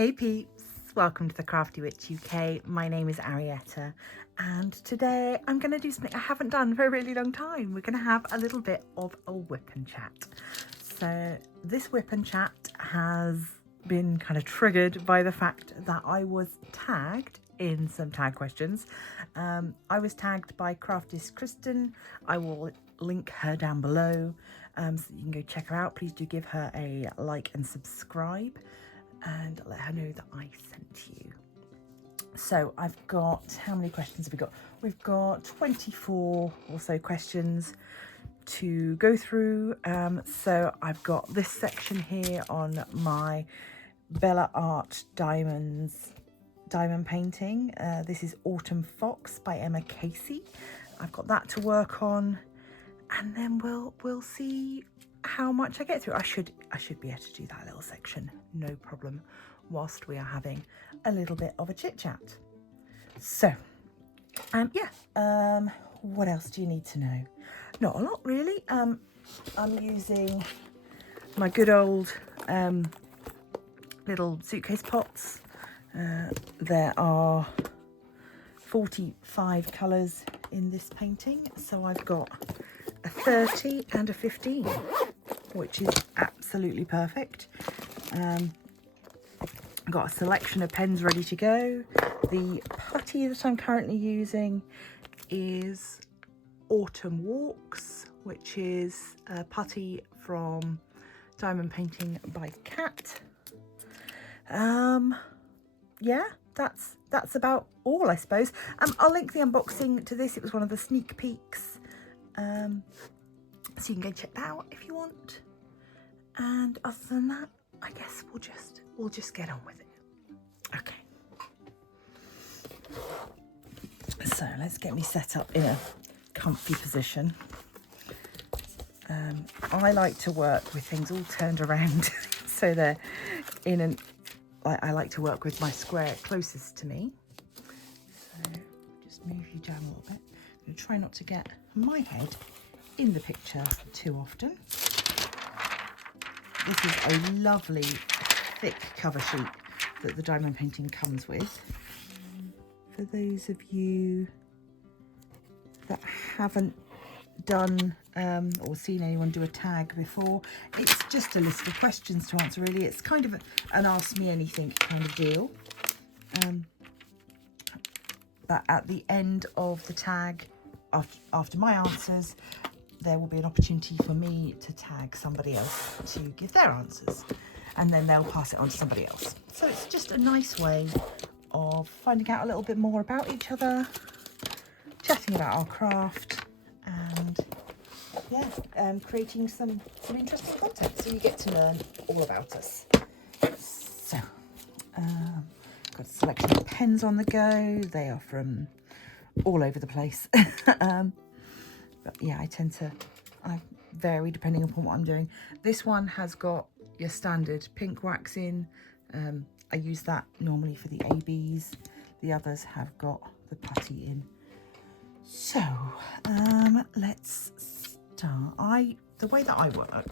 Hey peeps, welcome to the Crafty Witch UK. My name is Arietta and today I'm going to do something I haven't done for a really long time. We're going to have a little bit of a WIP chat. So this WIP chat has been kind of triggered by the fact that I was tagged in some tag questions. I was tagged by Crafty ishKristyn. I will link her down below so you can go check her out. Please do give her a like and subscribe and let her know that I sent you. So I've got, how many questions have we got? We've got 24 or so questions to go through. So I've got this section here on my Bella Art diamond painting. This is Autumn Fox by Emma Casey. I've got that to work on, and then we'll see how much I get through. I should be able to do that little section, no problem, whilst we are having a little bit of a chit chat. So, what else do you need to know? Not a lot really. I'm using my good old little suitcase pots. There are 45 colours in this painting, so I've got a 30 and a 15, which is absolutely perfect. I've got a selection of pens ready to go. The putty that I'm currently using is Autumn Walks, which is a putty from Diamond Painting by Cat. Yeah, that's about all, I suppose. I'll link the unboxing to this. It was one of the sneak peeks. So you can go check that out if you want. And other than that, I guess we'll just get on with it. Okay. So let's get me set up in a comfy position. I like to work with things all turned around so they're in an, I like to work with my square closest to me. So just move you down a little bit. I'm going to try not to get my head in the picture too often. This is a lovely thick cover sheet that the diamond painting comes with. For those of you that haven't done or seen anyone do a tag before, it's just a list of questions to answer really. It's kind of an ask me anything kind of deal. But at the end of the tag, after my answers, there will be an opportunity for me to tag somebody else to give their answers, and then they'll pass it on to somebody else. So it's just a nice way of finding out a little bit more about each other, chatting about our craft, and creating some interesting content so you get to learn all about us. So got a selection of pens on the go. They are from all over the place. But yeah, I vary depending upon what I'm doing. This one has got your standard pink wax in. I use that normally for the ABs. The others have got the putty in. So let's start. The way that I work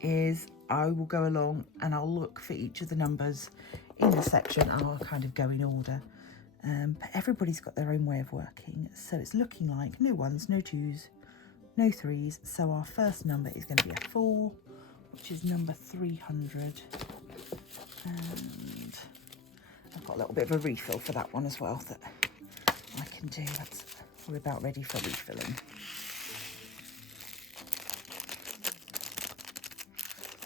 is I will go along and I'll look for each of the numbers in the section and I'll kind of go in order. But everybody's got their own way of working. So it's looking like no ones, no twos, no threes. So our first number is going to be a 4, which is number 300. And I've got a little bit of a refill for that one as well that I can do. We're about ready for refilling.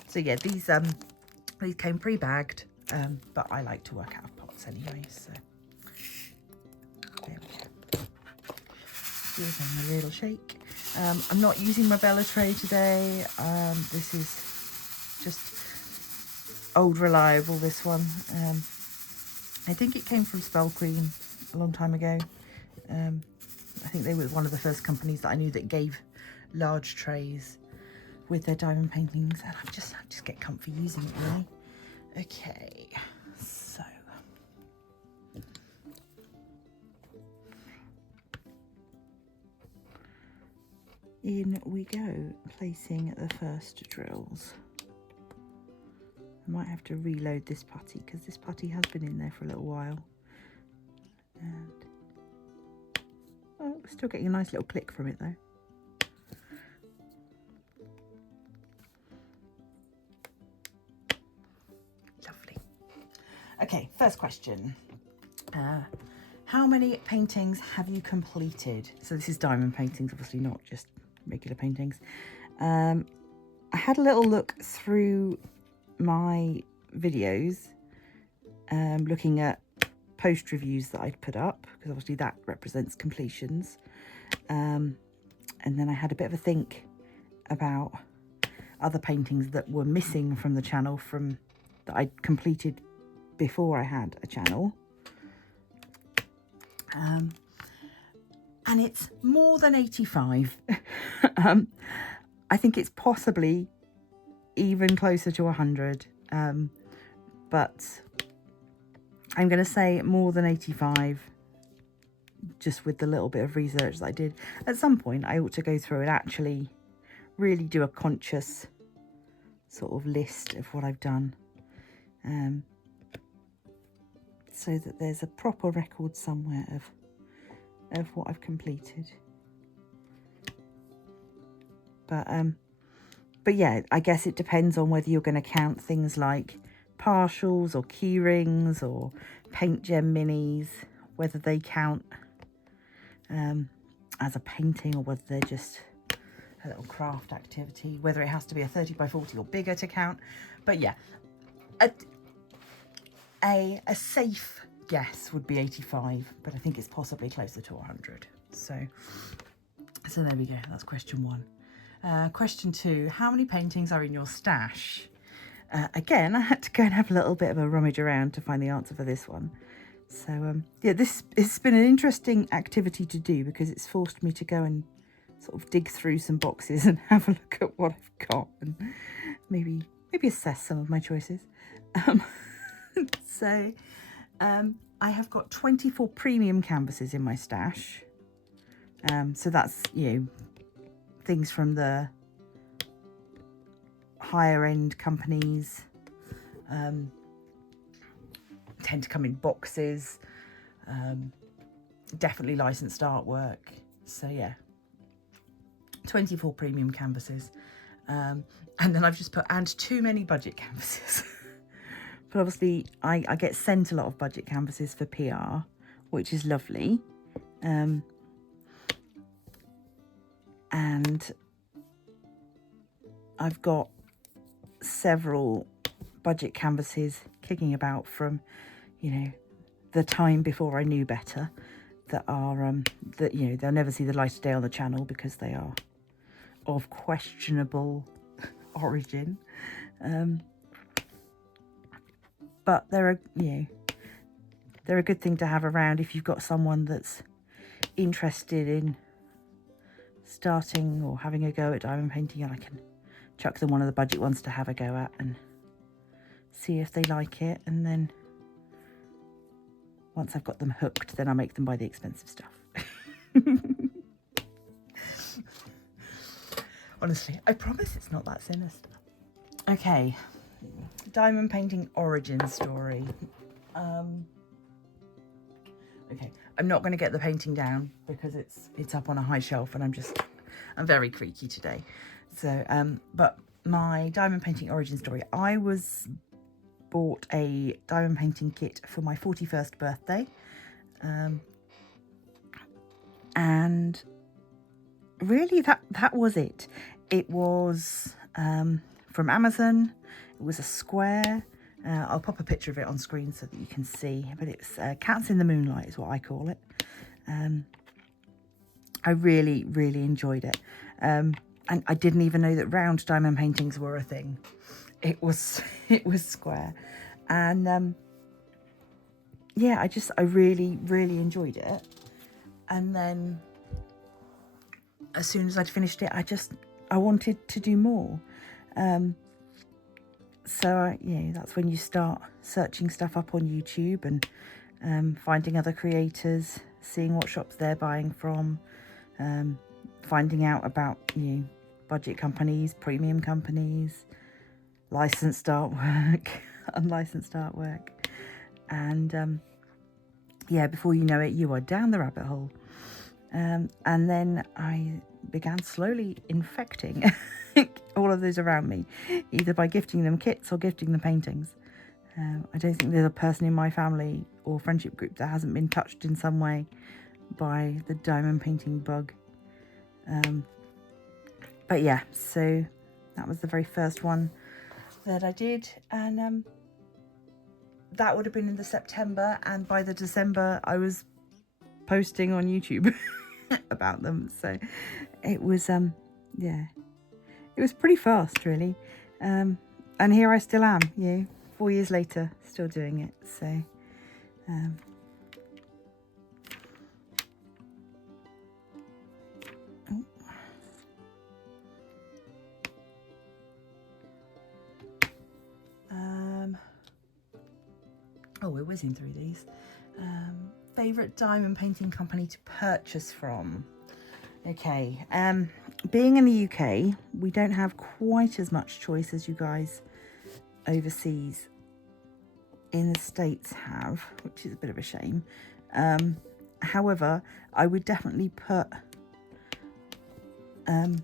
So yeah, these came pre-bagged, but I like to work out of pots anyway, so there we go. Give them a little shake. I'm not using my Bella tray today. This is just old reliable, this one. I think it came from Spell Queen a long time ago. I think they were one of the first companies that I knew that gave large trays with their diamond paintings, and I just get comfy using it really. Okay, so in we go, placing the first drills. might have to reload this putty because this putty has been in there for a little while. And oh, still getting a nice little click from it though. Lovely. Okay, first question. How many paintings have you completed? So this is diamond paintings, obviously not just regular paintings. I had a little look through my videos, looking at post reviews that I'd put up, because obviously that represents completions. And then I had a bit of a think about other paintings that were missing from the channel that I'd completed before I had a channel. And it's more than 85. I think it's possibly even closer to 100. But I'm going to say more than 85, just with the little bit of research that I did. At some point, I ought to go through and actually really do a conscious sort of list of what I've done. So that there's a proper record somewhere of what I've completed. But yeah, I guess it depends on whether you're going to count things like partials or key rings or paint gem minis, whether they count as a painting or whether they're just a little craft activity, whether it has to be a 30 by 40 or bigger to count. But yeah, a safe guess would be 85, but I think it's possibly closer to 100. So there we go. That's question one. Question two, how many paintings are in your stash? Again, I had to go and have a little bit of a rummage around to find the answer for this one. So yeah, it's been an interesting activity to do because it's forced me to go and sort of dig through some boxes and have a look at what I've got and maybe assess some of my choices. So I have got 24 premium canvases in my stash. So that's, you know, things from the higher end companies, tend to come in boxes, definitely licensed artwork. So yeah, 24 premium canvases. And then I've just put, and too many budget canvases. But obviously I get sent a lot of budget canvases for PR, which is lovely. And I've got several budget canvases kicking about from, you know, the time before I knew better, that are that, you know, they'll never see the light of day on the channel because they are of questionable origin. But they're a good thing to have around if you've got someone that's interested in starting or having a go at diamond painting, and I can chuck them one of the budget ones to have a go at and see if they like it. And then once I've got them hooked, then I make them buy the expensive stuff. Honestly, I promise it's not that sinister. Okay, diamond painting origin story. Okay, I'm not going to get the painting down because it's up on a high shelf and I'm very creaky today. So, but my diamond painting origin story, I bought a diamond painting kit for my 41st birthday. And really that was it. It was from Amazon. It was a square. I'll pop a picture of it on screen so that you can see, but it's Cats in the Moonlight is what I call it. I really enjoyed it. And I didn't even know that round diamond paintings were a thing. It was square. And yeah, I really enjoyed it. And then as soon as I'd finished it, I wanted to do more. So that's when you start searching stuff up on YouTube and finding other creators, seeing what shops they're buying from, finding out about budget companies, premium companies, licensed artwork, unlicensed artwork. And yeah, before you know it, you are down the rabbit hole. And then I began slowly infecting all of those around me, either by gifting them kits or gifting them paintings. I don't think there's a person in my family or friendship group that hasn't been touched in some way by the diamond painting bug. But yeah, so that was the very first one that I did, and that would have been in the September, and by the December I was posting on YouTube about them. So it was yeah, it was pretty fast, really. And here I still am, 4 years later, still doing it. So oh, we're whizzing through these. Favorite diamond painting company to purchase from? Okay, being in the UK, we don't have quite as much choice as you guys overseas in the States have, which is a bit of a shame. However, I would definitely put sorry,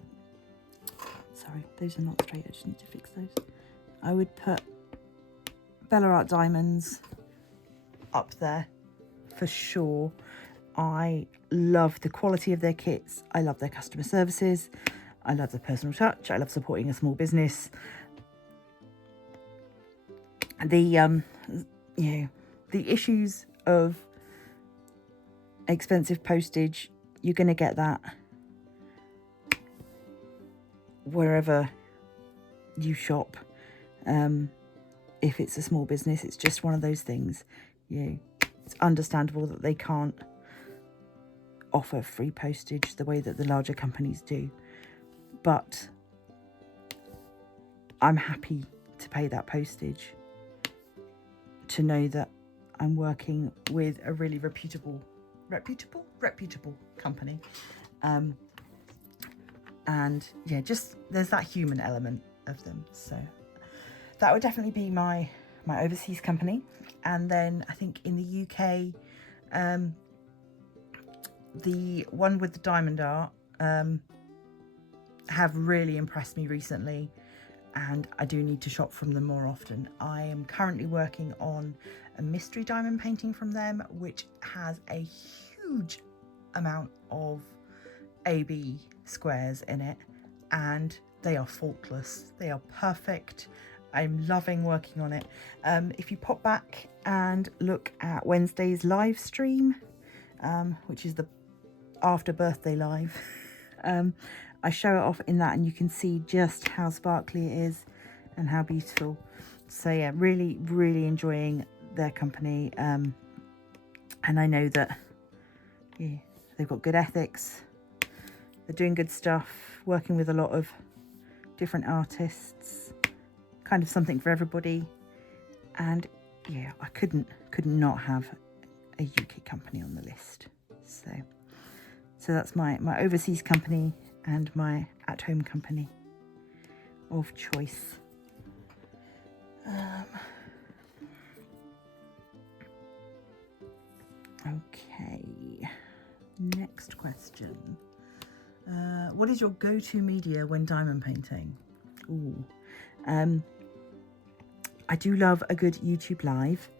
those are not straight, I just need to fix those. I would put Bella Art Diamonds up there for sure. I love the quality of their kits. I love their customer services. I love the personal touch. I love supporting a small business. The the issues of expensive postage, you're going to get that wherever you shop. If it's a small business, it's just one of those things. It's understandable that they can't offer free postage the way that the larger companies do, but I'm happy to pay that postage to know that I'm working with a really reputable company. And yeah, just there's that human element of them. So that would definitely be my overseas company. And then I think in the UK, the one with the diamond art have really impressed me recently, and I do need to shop from them more often. I am currently working on a mystery diamond painting from them, which has a huge amount of AB squares in it, and they are faultless. They are perfect. I'm loving working on it. If you pop back and look at Wednesday's live stream, which is the after birthday live, I show it off in that, and you can see just how sparkly it is and how beautiful. So yeah, really enjoying their company, and I know that they've got good ethics, they're doing good stuff, working with a lot of different artists, kind of something for everybody. And yeah, I couldn't not have a UK company on the list. So that's my overseas company and my at-home company of choice. Okay, next question. What is your go-to media when diamond painting? I do love a good YouTube live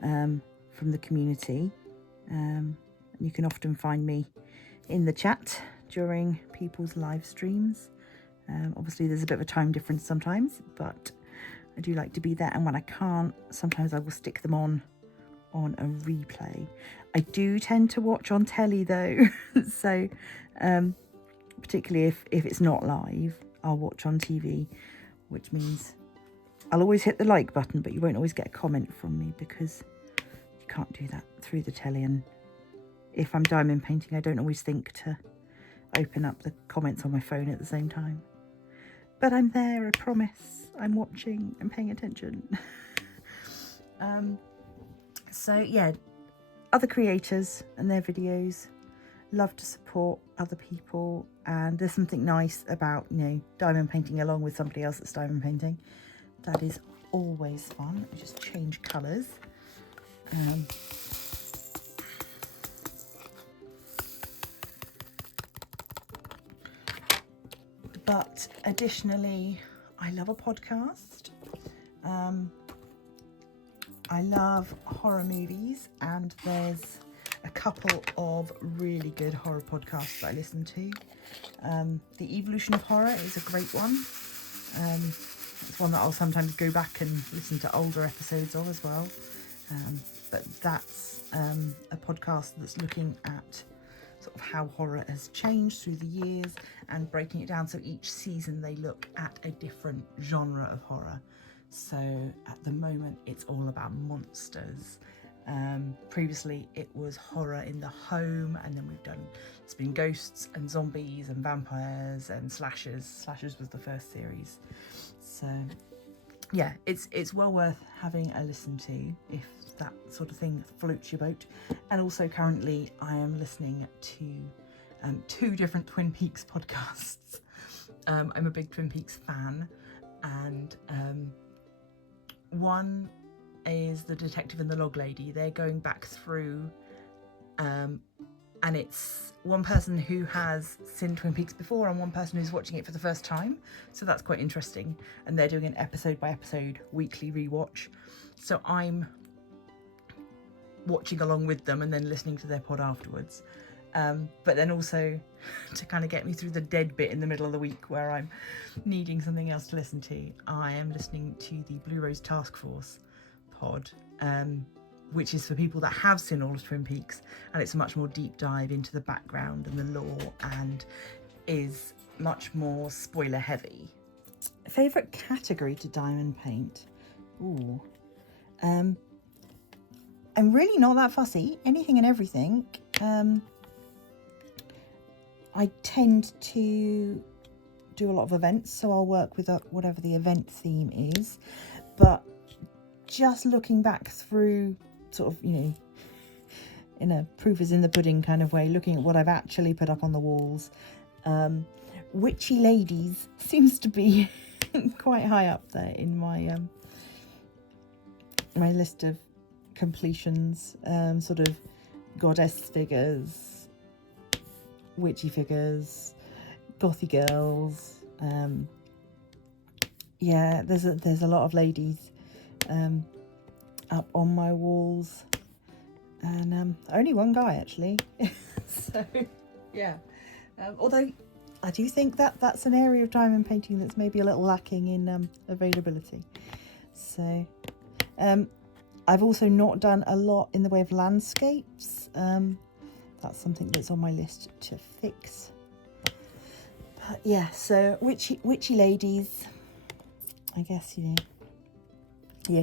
from the community. You can often find me in the chat during people's live streams. Obviously there's a bit of a time difference sometimes, but I do like to be there, and when I can't, sometimes I will stick them on a replay. I do tend to watch on telly though, so particularly if it's not live, I'll watch on TV, which means I'll always hit the like button, but you won't always get a comment from me because you can't do that through the telly. And if I'm diamond painting, I don't always think to open up the comments on my phone at the same time. But I'm there, I promise. I'm watching, I'm paying attention. So yeah, other creators and their videos, love to support other people, and there's something nice about, diamond painting along with somebody else that's diamond painting. That is always fun. I just change colours. But additionally, I love a podcast. I love horror movies, and there's a couple of really good horror podcasts that I listen to. The Evolution of Horror is a great one. It's one that I'll sometimes go back and listen to older episodes of as well. But that's a podcast that's looking at sort of how horror has changed through the years and breaking it down. So each season they look at a different genre of horror. So at the moment it's all about monsters. Previously it was horror in the home, and then it's been ghosts and zombies and vampires and slashers. Slashers was the first series. So yeah, it's well worth having a listen to if that sort of thing floats your boat. And also currently I am listening to 2 different Twin Peaks podcasts. I'm a big Twin Peaks fan, and one is The Detective and the Log Lady. They're going back through and it's one person who has seen Twin Peaks before and one person who's watching it for the first time. So that's quite interesting. And they're doing an episode by episode weekly rewatch. So I'm watching along with them and then listening to their pod afterwards. But then also to kind of get me through the dead bit in the middle of the week where I'm needing something else to listen to, I am listening to the Blue Rose Task Force pod, which is for people that have seen all of Twin Peaks, and it's a much more deep dive into the background and the lore, and is much more spoiler heavy. Favourite category to diamond paint? Ooh. I'm really not that fussy. Anything and everything. I tend to do a lot of events, so I'll work with whatever the event theme is. But just looking back through sort of, in a proof is in the pudding kind of way, looking at what I've actually put up on the walls, Witchy Ladies seems to be quite high up there in my my list of completions. Sort of goddess figures, witchy figures, gothy girls. Yeah, there's a lot of ladies up on my walls, and only one guy actually. So yeah, although I do think that's an area of diamond painting that's maybe a little lacking in availability. So I've also not done a lot in the way of landscapes. That's something that's on my list to fix. But yeah, so witchy ladies, I guess, you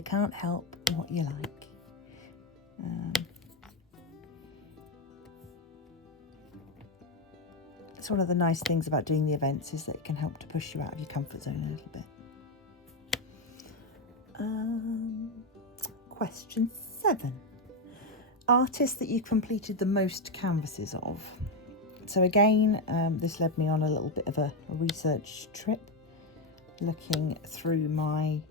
can't help what you like. It's one of the nice things about doing the events is that it can help to push you out of your comfort zone a little bit. Question 7. Artist that you've completed the most canvases of. So again, this led me on a little bit of a research trip, looking through my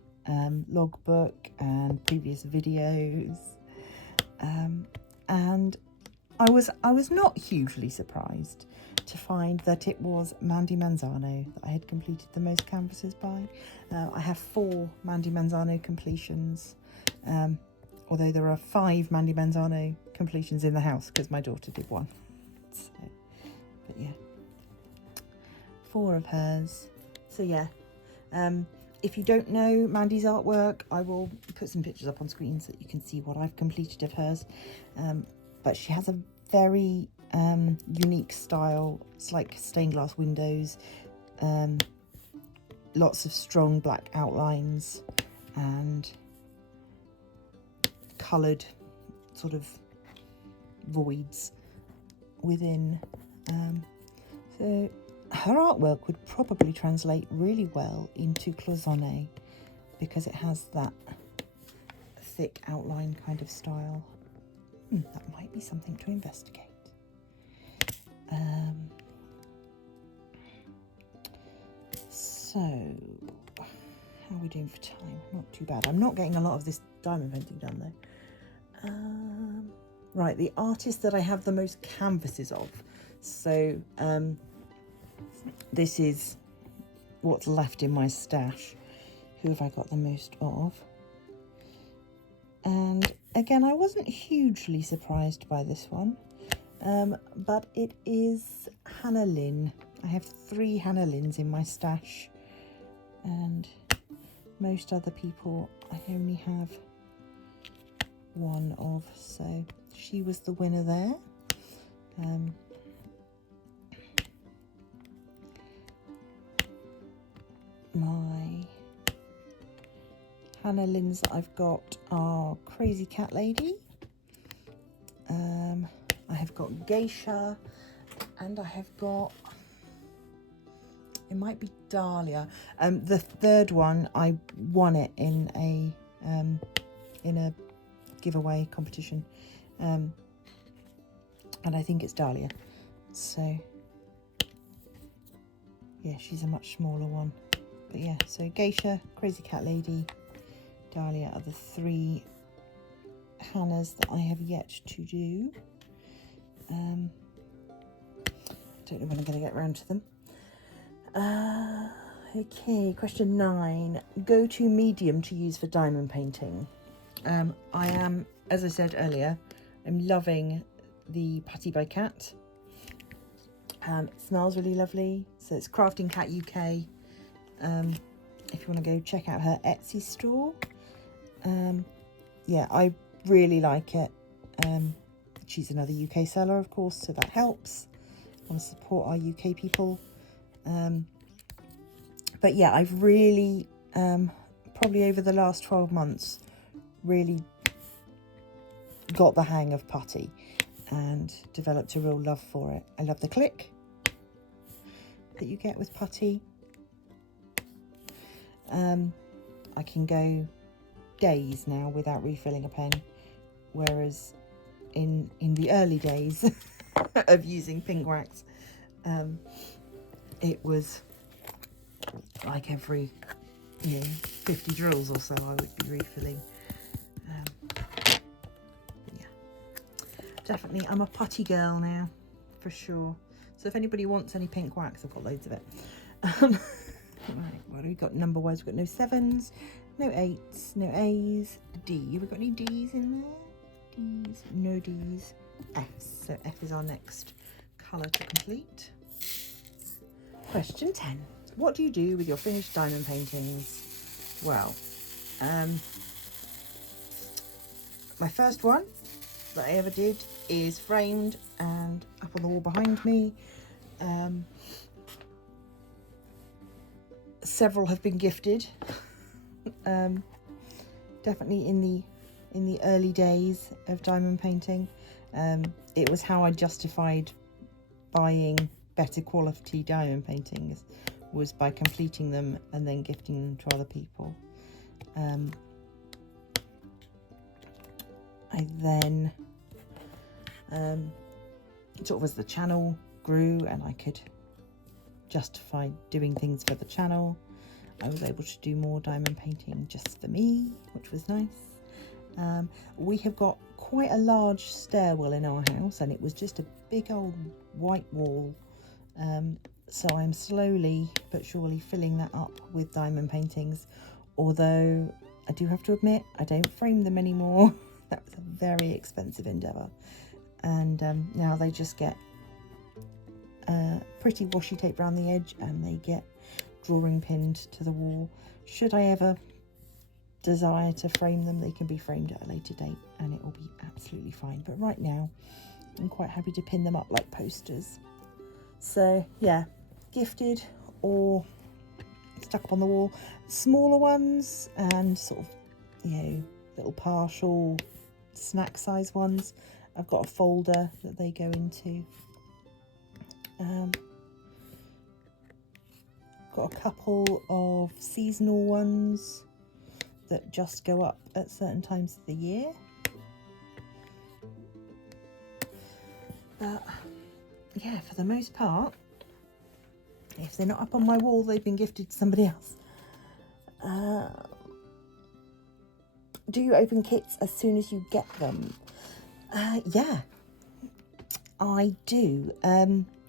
logbook and previous videos, and I was not hugely surprised to find that it was Mandy Manzano that I had completed the most canvases by. I have 4 Mandy Manzano completions, although there are 5 Mandy Manzano completions in the house because my daughter did one. So, but yeah, 4 of hers. So yeah, if you don't know Mandy's artwork, I will put some pictures up on screen so that you can see what I've completed of hers. But she has a very unique style. It's like stained glass windows, lots of strong black outlines and coloured sort of voids within. So her artwork would probably translate really well into cloisonne because it has that thick outline kind of style. That might be something to investigate. So how are we doing for time? Not too bad. I'm not getting a lot of this diamond painting done though. Right, the artist that I have the most canvases of. So this is what's left in my stash. Who have I got the most of? And again, I wasn't hugely surprised by this one, but it is Hannah Lynn. I have 3 Hannah Lynns in my stash, and most other people I only have 1 of, so she was the winner there. My Hannah Lynns that I've got are Crazy Cat Lady, I have got Geisha, and I have got, it might be Dahlia. The third one, I won it in a giveaway competition, and I think it's Dahlia. So yeah, she's a much smaller one. But yeah, so Geisha, Crazy Cat Lady, Dahlia are the 3 Hannahs that I have yet to do. I don't know when I'm going to get around to them. Okay, question 9. Go-to medium to use for diamond painting. I am, as I said earlier, I'm loving the Putty by Cat. It smells really lovely. So it's Crafting Cat UK. If you want to go check out her Etsy store. Yeah, I really like it. She's another UK seller, of course, so that helps. I want to support our UK people. But yeah, I've really, probably over the last 12 months, really got the hang of putty and developed a real love for it. I love the click that you get with putty. I can go days now without refilling a pen, whereas in the early days of using pink wax, it was like every 50 drills or so I would be refilling. Yeah, definitely I'm a putty girl now, for sure. So if anybody wants any pink wax, I've got loads of it. Right, what have we got number wise? We've got no 7s, no 8s, no A's, D. Have we got any D's in there? D's, no D's, F's. So F is our next colour to complete. Question 10. What do you do with your finished diamond paintings? Well, my first one that I ever did is framed and up on the wall behind me. Several have been gifted. Definitely in the early days of diamond painting, it was how I justified buying better quality diamond paintings, was by completing them and then gifting them to other people. I then sort of as the channel grew and I could justify doing things for the channel, I was able to do more diamond painting just for me, which was nice. We have got quite a large stairwell in our house, and it was just a big old white wall, so I'm slowly but surely filling that up with diamond paintings, although I do have to admit I don't frame them anymore. That was a very expensive endeavour, and now they just get pretty washi tape around the edge and they get drawing pinned to the wall. Should I ever desire to frame them, they can be framed at a later date and it will be absolutely fine, but right now I'm quite happy to pin them up like posters. So yeah, gifted or stuck up on the wall. Smaller ones and sort of, little partial snack size ones, I've got a folder that they go into. Got a couple of seasonal ones that just go up at certain times of the year. But yeah, for the most part, if they're not up on my wall, they've been gifted to somebody else. Do you open kits as soon as you get them? Yeah, I do.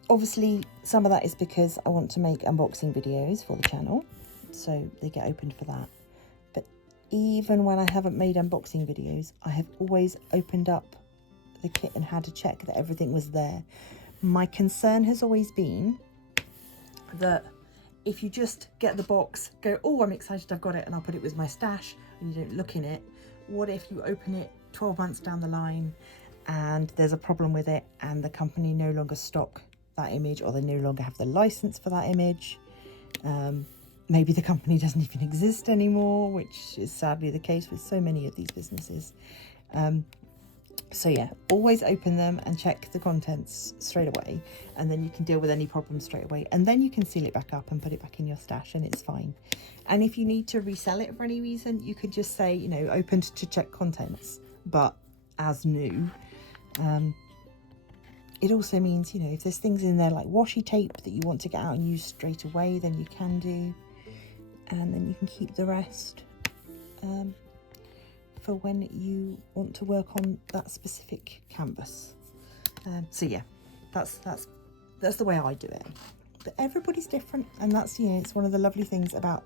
Obviously, some of that is because I want to make unboxing videos for the channel, so they get opened for that. But even when I haven't made unboxing videos, I have always opened up the kit and had to check that everything was there. My concern has always been that if you just get the box, go, oh, I'm excited I've got it, and I'll put it with my stash, and you don't look in it, what if you open it 12 months down the line and there's a problem with it and the company no longer stock that image, or they no longer have the license for that image? Maybe the company doesn't even exist anymore, which is sadly the case with so many of these businesses. So yeah, always open them and check the contents straight away, and then you can deal with any problems straight away, and then you can seal it back up and put it back in your stash, and it's fine. And if you need to resell it for any reason, you could just say, you know, opened to check contents, but as new. It also means, you know, if there's things in there like washi tape that you want to get out and use straight away, then you can do, and then you can keep the rest for when you want to work on that specific canvas. So yeah, that's the way I do it. But everybody's different, and that's, you know, it's one of the lovely things about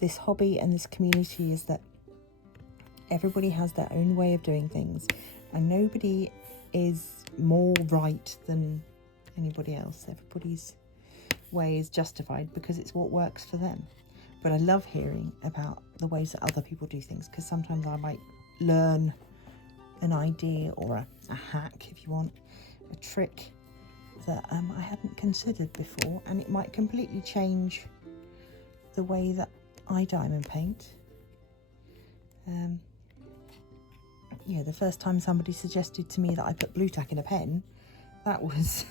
this hobby and this community, is that everybody has their own way of doing things, and nobody is more right than anybody else. Everybody's way is justified because it's what works for them. But I love hearing about the ways that other people do things, because sometimes I might learn an idea or a hack, if you want, a trick that I hadn't considered before, and it might completely change the way that I diamond paint. Yeah, the first time somebody suggested to me that I put blue tack in a pen, that was,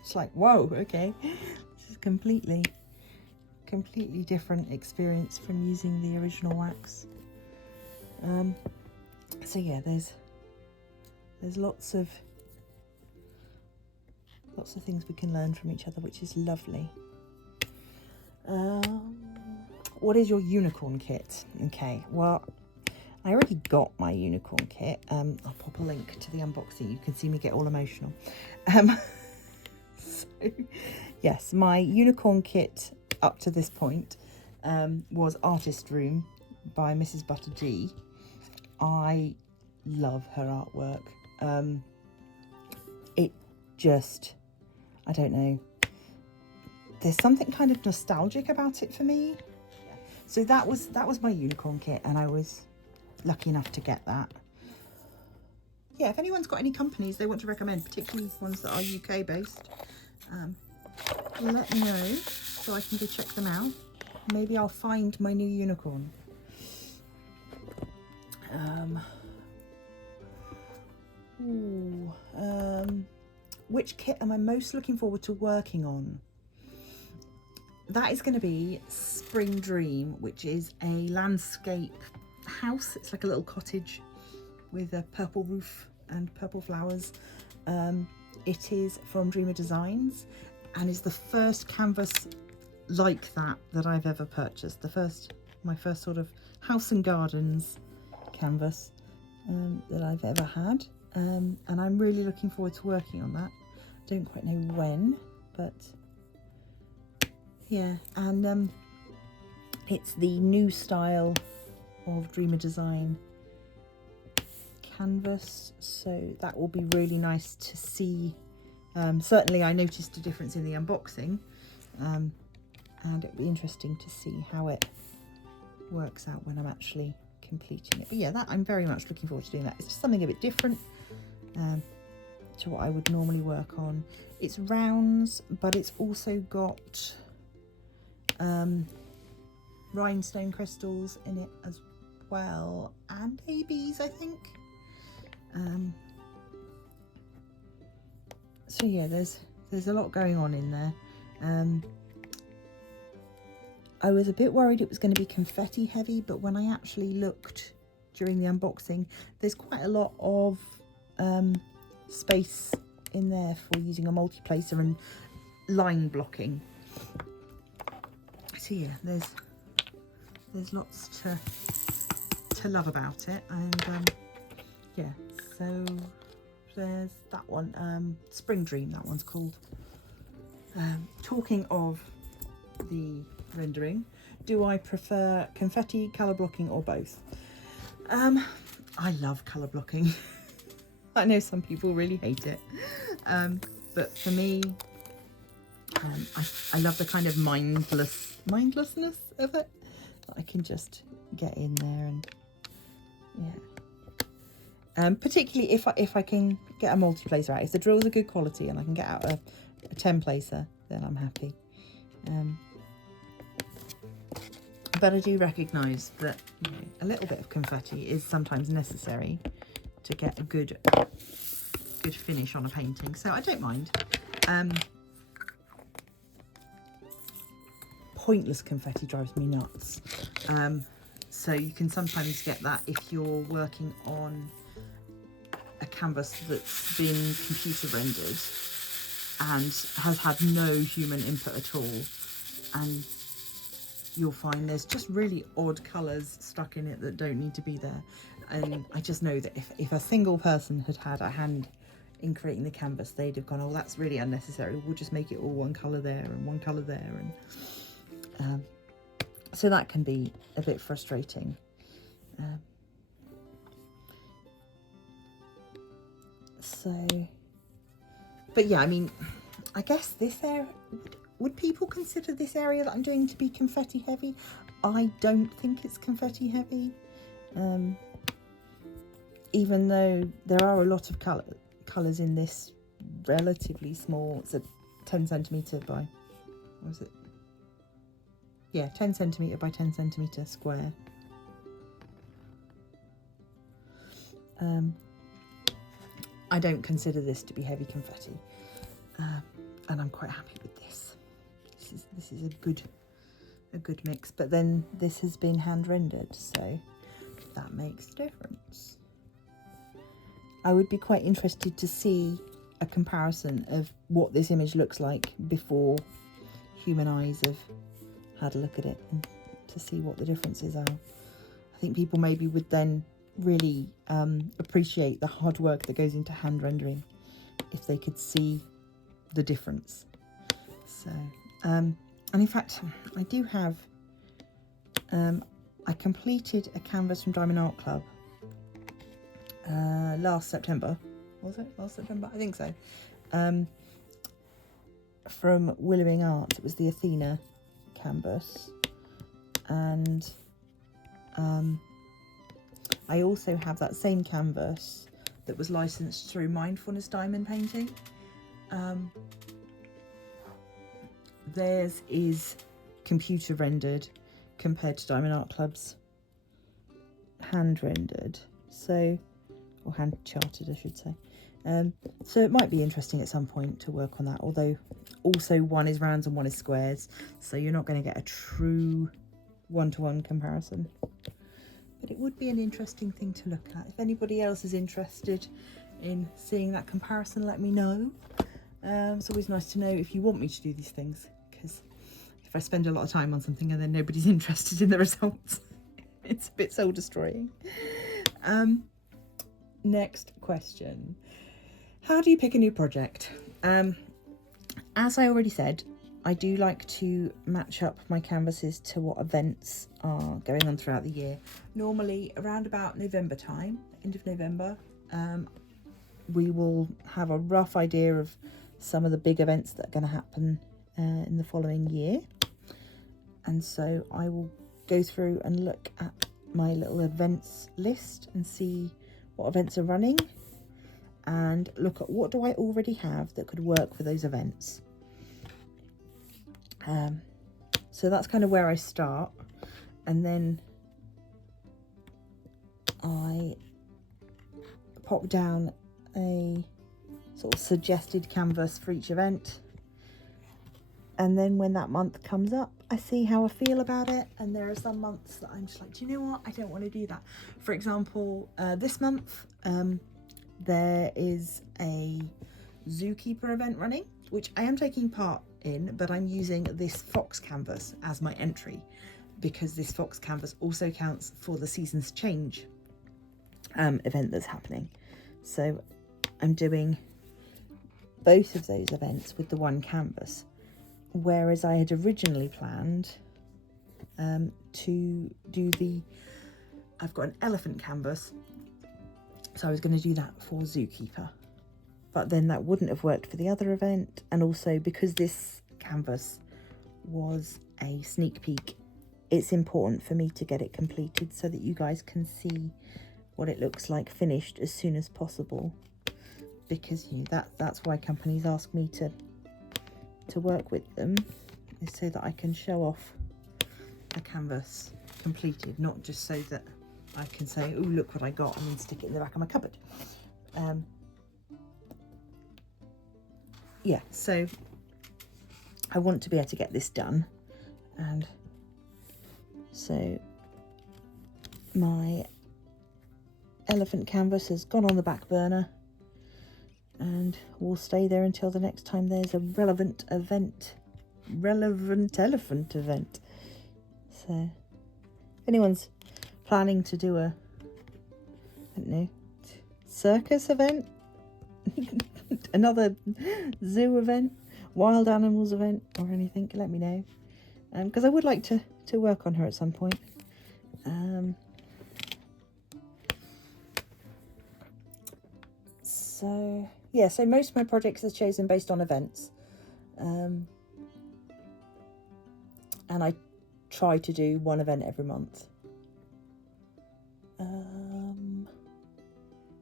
it's like, whoa, okay, this is completely different experience from using the original wax. So yeah, there's lots of things we can learn from each other, which is lovely. What is your unicorn kit? Okay, well, I already got my unicorn kit. I'll pop a link to the unboxing. You can see me get all emotional. So yes, my unicorn kit up to this point was Artist Room by Mrs. Butter G. I love her artwork. It just, I don't know, there's something kind of nostalgic about it for me. So that was my unicorn kit, and I was lucky enough to get that. Yeah, if anyone's got any companies they want to recommend, particularly ones that are UK based, let me know so I can go check them out. Maybe I'll find my new unicorn. Which kit am I most looking forward to working on? That is going to be Spring Dream, which is a landscape house. It's like a little cottage with a purple roof and purple flowers. It is from Dreamer Designs, and is the first canvas like that I've ever purchased. My first sort of house and gardens canvas that I've ever had, and I'm really looking forward to working on that. Don't quite know when, but yeah. And it's the new style of Dreamer Design canvas, so that will be really nice to see. Certainly I noticed a difference in the unboxing, and it'll be interesting to see how it works out when I'm actually completing it. But yeah, that I'm very much looking forward to doing that. It's just something a bit different to what I would normally work on. It's rounds, but it's also got rhinestone crystals in it as well, and ABs, I think. So yeah, there's a lot going on in there. I was a bit worried it was going to be confetti heavy, but when I actually looked during the unboxing, there's quite a lot of space in there for using a multi-placer and line blocking. So yeah, there's there's lots to love about it. And yeah, so there's that one, Spring Dream, that one's called. Talking of the rendering, do I prefer confetti, colour blocking, or both? I love colour blocking. I know some people really hate it, but for me, I love the kind of mindlessness of it. I can just get in there and yeah. Particularly if I can get a multi-placer out. If the drills are good quality and I can get out a 10-placer, then I'm happy. But I do recognise that, you know, a little bit of confetti is sometimes necessary to get a good finish on a painting, so I don't mind. Pointless confetti drives me nuts. So you can sometimes get that if you're working on a canvas that's been computer rendered and has had no human input at all, and you'll find there's just really odd colours stuck in it that don't need to be there. And I just know that if a single person had had a hand in creating the canvas, they'd have gone, oh, that's really unnecessary, we'll just make it all one colour there and one colour there. And so that can be a bit frustrating. But yeah, I mean, I guess this area, would people consider this area that I'm doing to be confetti heavy? I don't think it's confetti heavy, even though there are a lot of colours in this relatively small, it's a 10 centimetre by, what was it? Yeah, 10 centimetre by 10 centimetre square. I don't consider this to be heavy confetti, and I'm quite happy with this. This is a good mix. But then this has been hand rendered, so that makes a difference. I would be quite interested to see a comparison of what this image looks like before human eyes have had a look at it, and to see what the differences are. I think people maybe would then really appreciate the hard work that goes into hand rendering if they could see the difference. So and in fact I do have I completed a canvas from Diamond Art Club last September. Was it last September? I think so. From Willowing Art. It was the Athena canvas, and I also have that same canvas that was licensed through Mindfulness Diamond Painting. Theirs is computer rendered compared to Diamond Art Club's hand rendered, so, or hand charted I should say. So it might be interesting at some point to work on that, although also one is rounds and one is squares, so you're not going to get a true one-to-one comparison. But it would be an interesting thing to look at. If anybody else is interested in seeing that comparison, let me know. It's always nice to know if you want me to do these things, because if I spend a lot of time on something and then nobody's interested in the results, it's a bit soul destroying. Next question. How do you pick a new project? As I already said, I do like to match up my canvases to what events are going on throughout the year. Normally around about November time, end of November, we will have a rough idea of some of the big events that are going to happen in the following year. And so I will go through and look at my little events list and see what events are running, and look at what do I already have that could work for those events. So that's kind of where I start, and then I pop down a sort of suggested canvas for each event, and then when that month comes up, I see how I feel about it. And there are some months that I'm just like, do you know what, I don't want to do that. For example, this month there is a zookeeper event running, which I am taking part in, but I'm using this fox canvas as my entry. because this Fox canvas also counts for the Seasons Change event that's happening. So I'm doing both of those events with the one canvas, whereas I had originally planned to do I've got an elephant canvas, so I was going to do that for Zookeeper, but then that wouldn't have worked for the other event, and also because this canvas was a sneak peek, it's important for me to get it completed so that you guys can see what it looks like finished as soon as possible, because that's why companies ask me to work with them, is so that I can show off a canvas completed, not just so that I can say, oh, look what I got, and then stick it in the back of my cupboard. Yeah, so I want to be able to get this done, and so my elephant canvas has gone on the back burner and will stay there until the next time there's a relevant elephant event. So if anyone's planning to do a, I don't know, circus event, another zoo event, wild animals event, or anything, let me know, because I would like to work on her at some point. So yeah, so most of my projects are chosen based on events, and I try to do one event every month.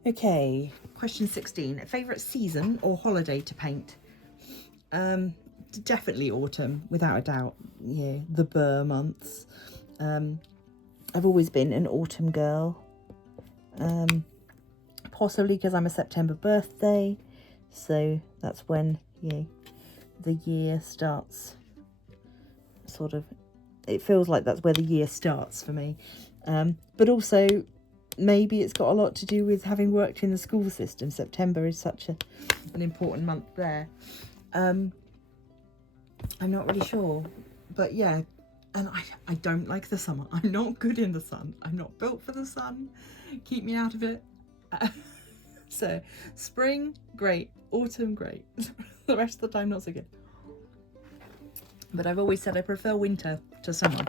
Okay, question 16. Favourite season or holiday to paint? Definitely autumn, without a doubt. Yeah, the Burr months. I've always been an autumn girl. Possibly because I'm a September birthday, so that's when the year starts. Sort of, it feels like that's where the year starts for me. But also, maybe it's got a lot to do with having worked in the school system. September is such an important month there. I'm not really sure, but yeah, and I don't like the summer. I'm not good in the sun. I'm not built for the sun. Keep me out of it. So spring, great. Autumn, great. The rest of the time, not so good. But I've always said I prefer winter to summer,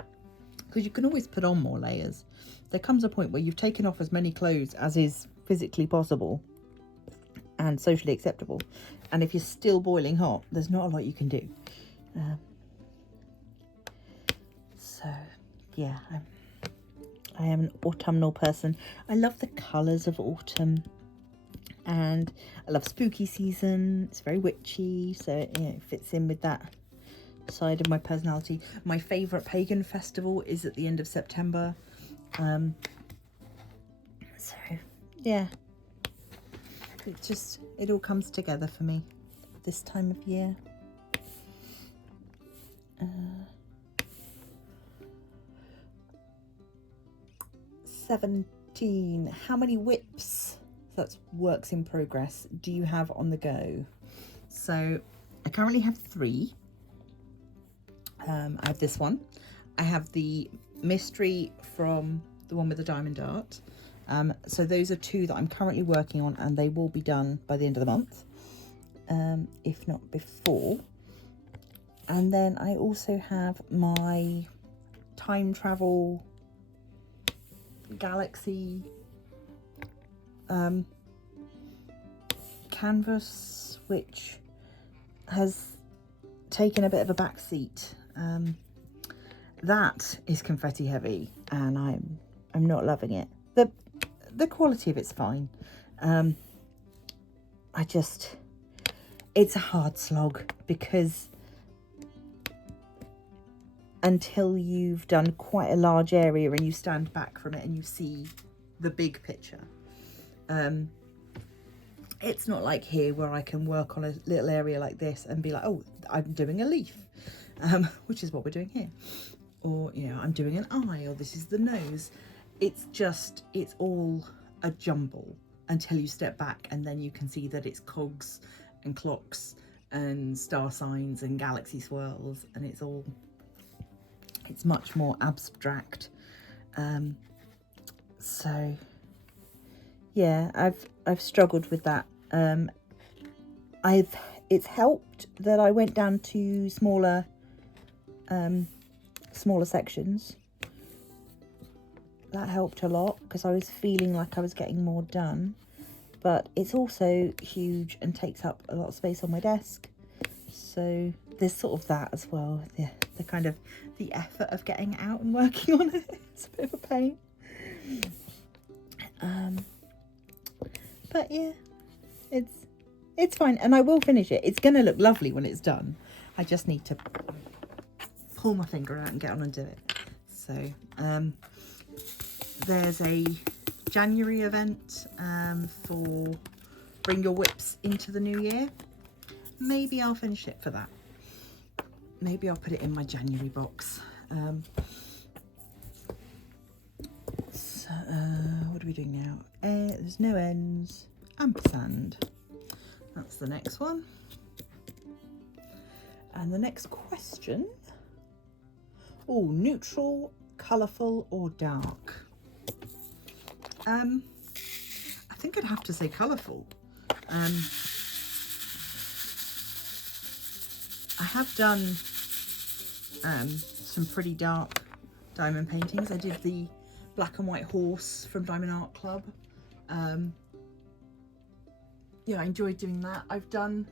because you can always put on more layers. There comes a point where you've taken off as many clothes as is physically possible and socially acceptable, and if you're still boiling hot, there's not a lot you can do. So yeah, I am an autumnal person. I love the colours of autumn, and I love spooky season. It's very witchy, so it fits in with that side of my personality. My favourite pagan festival is at the end of September. So yeah, it all comes together for me this time of year. 17. How many WIPs, that's works in progress, do you have on the go? So I currently have 3. I have this one. I have the mystery from the one with the diamond dart. So those are 2 that I'm currently working on, and they will be done by the end of the month, if not before. And then I also have my time travel galaxy canvas, which has taken a bit of a back seat. That is confetti heavy, and I'm not loving it. The quality of it's fine. It's a hard slog, because until you've done quite a large area and you stand back from it and you see the big picture, it's not like here where I can work on a little area like this and be like, oh, I'm doing a leaf, which is what we're doing here, or I'm doing an eye, or this is the nose. It's all a jumble until you step back, and then you can see that it's cogs and clocks and star signs and galaxy swirls, and it's all It's much more abstract. So yeah, I've struggled with that. It's helped that I went down to smaller sections. That helped a lot because I was feeling like I was getting more done, but it's also huge and takes up a lot of space on my desk. So there's sort of that as well. The kind of the effort of getting out and working on it. It's a bit of a pain. But yeah, it's fine, and I will finish it. It's gonna look lovely when it's done. I just need to pull my finger out and get on and do it. So there's a January event for Bring Your WIPs into the new year. Maybe I'll finish it for that. Maybe I'll put it in my January box. So what are we doing now? There's no ends. Ampersand. That's the next one. And the next question. Oh, neutral, colourful or dark? I think I'd have to say colourful. I have done some pretty dark diamond paintings. I did the black and white horse from Diamond Art Club. Yeah, I enjoyed doing that. I've done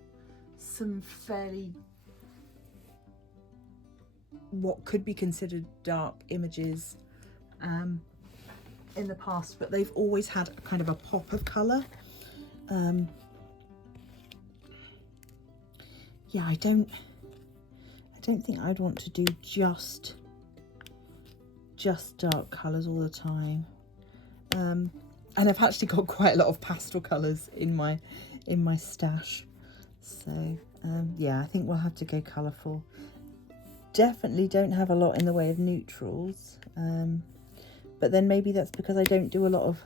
some fairly, what could be considered dark images in the past, but they've always had kind of a pop of colour. Yeah, I don't think I'd want to do just dark colours all the time. And I've actually got quite a lot of pastel colours in my stash. So yeah, I think we'll have to go colourful. Definitely don't have a lot in the way of neutrals. But then maybe that's because I don't do a lot of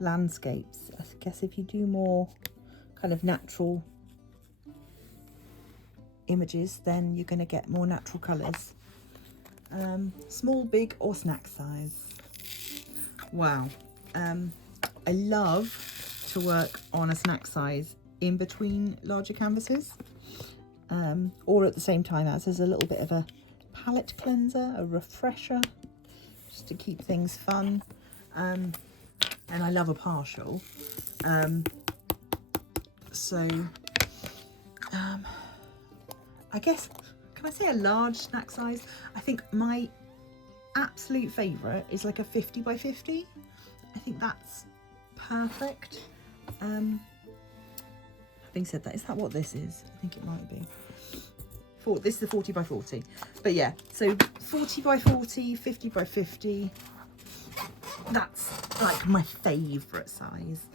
landscapes. I guess if you do more kind of natural images, then you're going to get more natural colours. Small, big or snack size? Wow. I love to work on a snack size in between larger canvases, or at the same time as a little bit of a palette cleanser, a refresher, just to keep things fun. And I love a partial. I guess, can I say a large snack size? I think my absolute favourite is like a 50 by 50. I think that's perfect. Having said that, is that what this is? I think it might be. This is the 40 by 40. But yeah, so 40 by 40, 50 by 50. That's like my favourite size.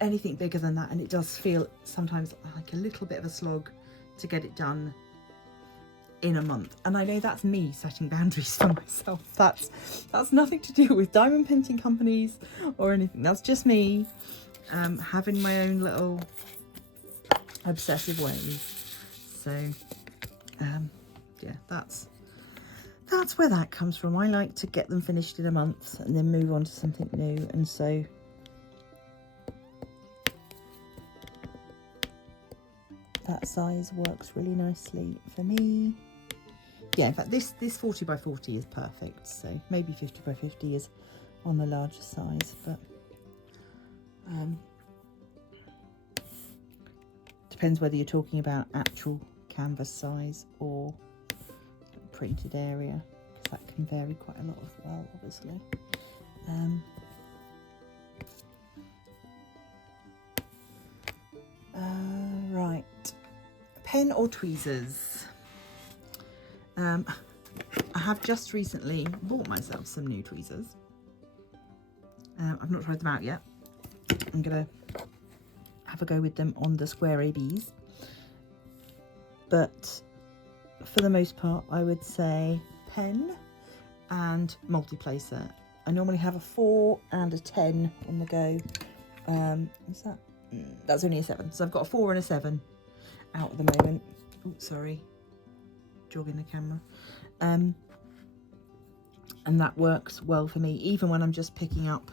Anything bigger than that, and it does feel sometimes like a little bit of a slog to get it done in a month. And I know that's me setting boundaries for myself. That's nothing to do with diamond painting companies or anything. That's just me having my own little obsessive ways. So yeah, that's where that comes from. I like to get them finished in a month and then move on to something new. And so that size works really nicely for me. Yeah, in fact, this 40 by 40 is perfect. So maybe 50 by 50 is on the larger size, but depends whether you're talking about actual canvas size or printed area, because that can vary quite a lot as well, obviously. Right, pen or tweezers? I have just recently bought myself some new tweezers. I've not tried them out yet. I'm gonna have a go with them on the square ABs, but for the most part I would say pen and multi-placer. I normally have a 4 and a 10 on the go. Is that? That's only a 7, so I've got a 4 and a 7 out at the moment. Oh, sorry, jogging the camera. and that works well for me. Even when I'm just picking up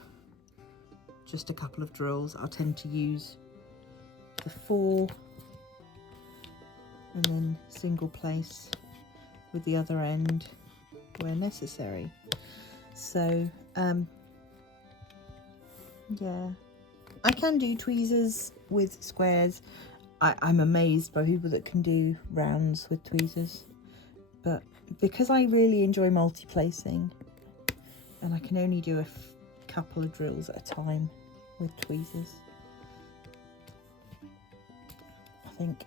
just a couple of drills, I'll tend to use the 4 and then single place with the other end where necessary. So yeah, I can do tweezers with squares. I'm amazed by people that can do rounds with tweezers, but because I really enjoy multi-placing and I can only do a couple of drills at a time with tweezers, I think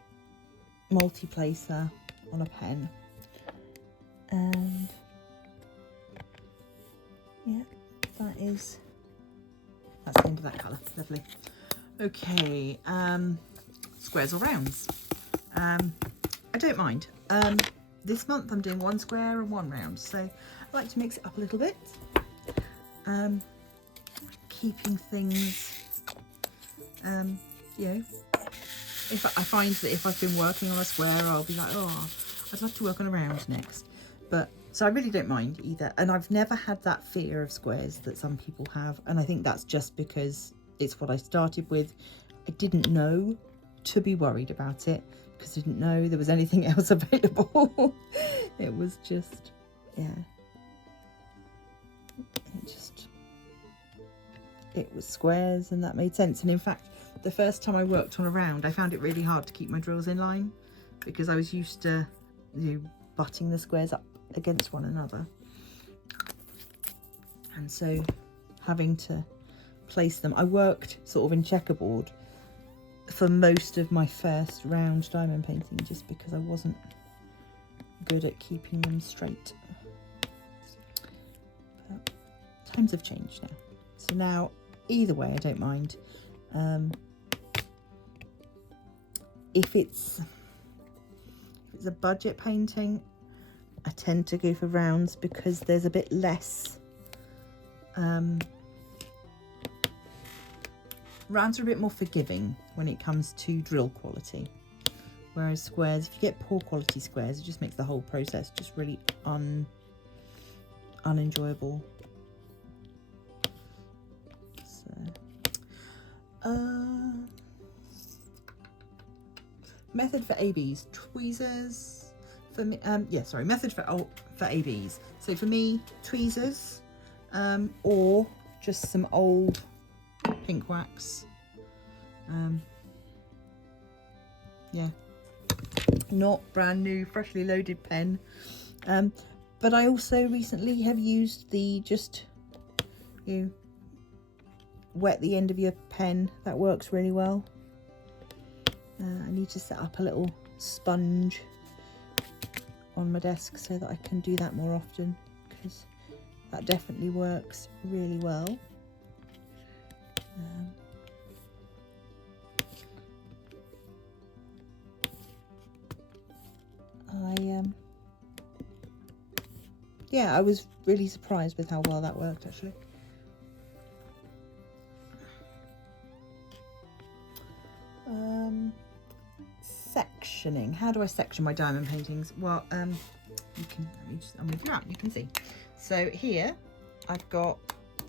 multi-placer on a pen. And yeah, that's the end of that colour. Lovely. Okay, squares or rounds? I don't mind. This month I'm doing 1 square and 1 round, so I like to mix it up a little bit. Keeping things, you know, if I find that if I've been working on a square, I'll be like, oh, I'd love to work on a round next. But so I really don't mind either. And I've never had that fear of squares that some people have. And I think that's just because it's what I started with. I didn't know to be worried about it because I didn't know there was anything else available. It was just, yeah. It was squares, and that made sense. And in fact, the first time I worked on a round, I found it really hard to keep my drills in line because I was used to, you know, butting the squares up against one another, and so having to place them. I worked sort of in checkerboard for most of my first round diamond painting just because I wasn't good at keeping them straight. But times have changed now, so now either way I don't mind. If it's a budget painting, I tend to go for rounds because there's a bit less. Rounds are a bit more forgiving when it comes to drill quality, whereas squares, if you get poor quality squares, it just makes the whole process just really unenjoyable. So, method for ABs, tweezers. For me, method for ABs. So for me, tweezers, or just some old pink wax. Yeah, not brand new, freshly loaded pen. But I also recently have used the you wet the end of your pen. That works really well. I need to set up a little sponge on my desk so that I can do that more often, because that definitely works really well. Yeah, I was really surprised with how well that worked actually. Sectioning. How do I section my diamond paintings? Well, I'll move you out, you can see. So here I've got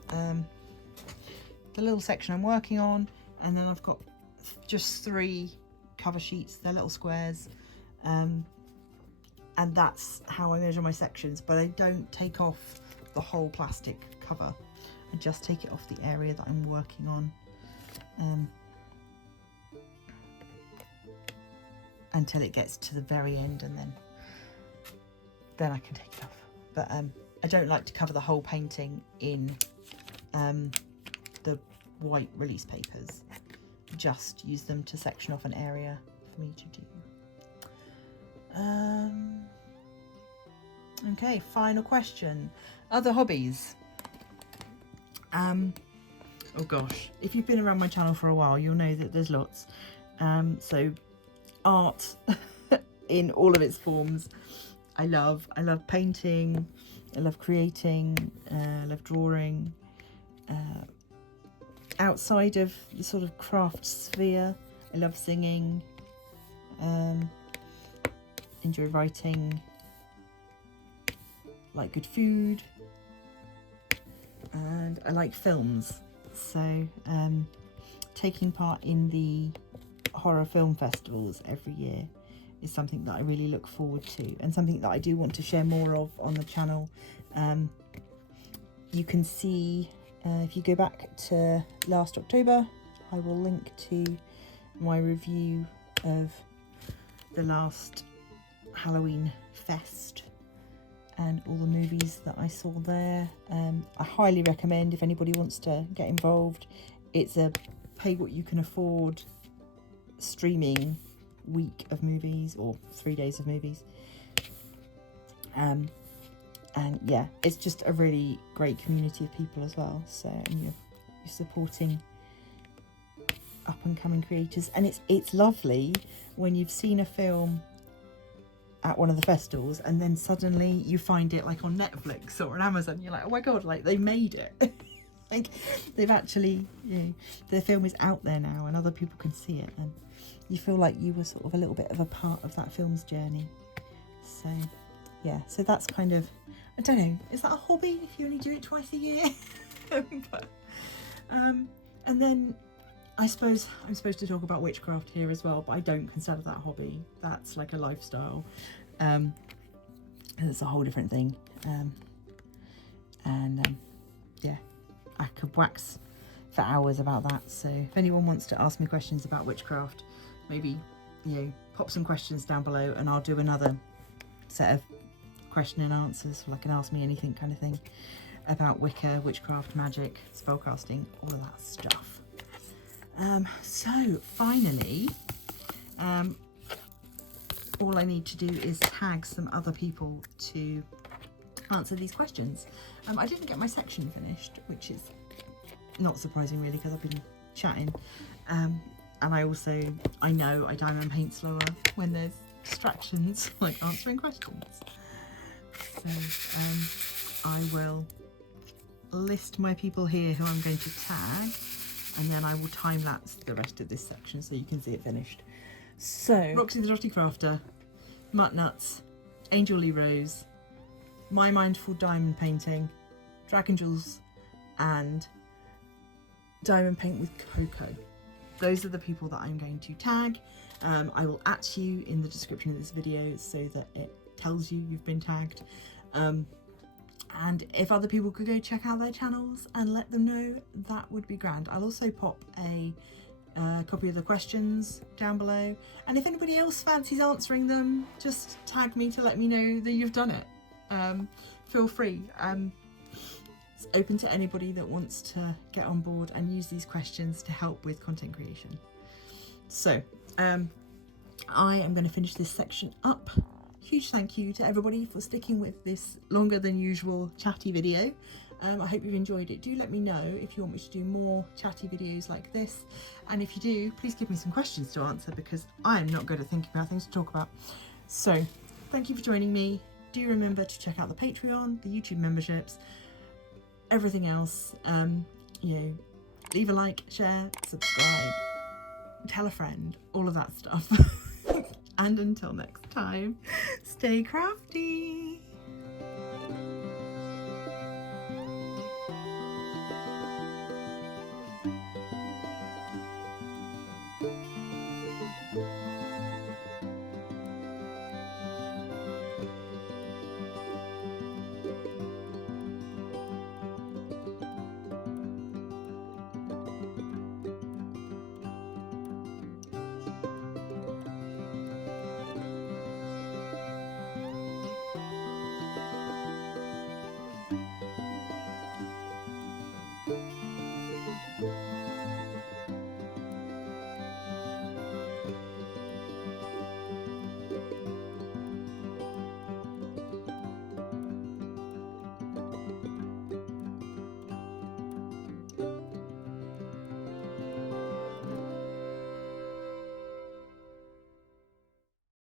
the little section I'm working on, and then I've got just 3 cover sheets. They're little squares, and that's how I measure my sections. But I don't take off the whole plastic cover, I just take it off the area that I'm working on, until it gets to the very end, and then I can take it off. But I don't like to cover the whole painting in the white release papers. Just use them to section off an area for me to do. Okay, final question. Other hobbies? Oh gosh, if you've been around my channel for a while, you'll know that there's lots. So art in all of its forms. I love painting, I love creating, I love drawing. Outside of the sort of craft sphere, I love singing, enjoy writing, like good food, and I like films. So taking part in the horror film festivals every year is something that I really look forward to, and something that I do want to share more of on the channel. You can see, if you go back to last October, I will link to my review of the last Halloween fest and all the movies that I saw there. I highly recommend, if anybody wants to get involved, it's a pay what you can afford streaming week of movies, or 3 days of movies. And yeah, it's just a really great community of people as well. So you're supporting up and coming creators, and it's lovely when you've seen a film at one of the festivals and then suddenly you find it like on Netflix or on Amazon. You're like, oh my god, like they made it. Like they've actually, you know, the film is out there now and other people can see it, and you feel like you were sort of a little bit of a part of that film's journey. So yeah, so that's kind of, I don't know, is that a hobby if you only do it twice a year? But, and then I suppose I'm supposed to talk about witchcraft here as well, but I don't consider that a hobby. That's like a lifestyle. It's a whole different thing. Yeah, I could wax for hours about that. So if anyone wants to ask me questions about witchcraft, maybe, you know, pop some questions down below and I'll do another set of question and answers, like an ask me anything kind of thing about Wicca, witchcraft, magic, spellcasting, all of that stuff. So finally, all I need to do is tag some other people to answer these questions. I didn't get my section finished, which is not surprising really, because I've been chatting. And I know I diamond paint slower when there's distractions like answering questions. So I will list my people here who I'm going to tag, and then I will time lapse the rest of this section so you can see it finished. So Roxy the Dotty Crafter, Mutt Nuts, Angel Lee Rose, My Mindful Diamond Painting, Dragon Jewels, and Diamond Paint with Cocoa. Those are the people that I'm going to tag. I will @ you in the description of this video so that it tells you you've been tagged. And if other people could go check out their channels and let them know, that would be grand. I'll also pop a copy of the questions down below, and if anybody else fancies answering them, just tag me to let me know that you've done it. Feel free. It's open to anybody that wants to get on board and use these questions to help with content creation. So I am going to finish this section up. Huge thank you to everybody for sticking with this longer than usual chatty video. I hope you've enjoyed it. Do let me know if you want me to do more chatty videos like this, and if you do, please give me some questions to answer, because I'm not good at thinking about things to talk about. So thank you for joining me. Do remember to check out the Patreon, the YouTube memberships, everything else. You know, leave a like, share, subscribe, tell a friend, all of that stuff. And until next time, stay crafty.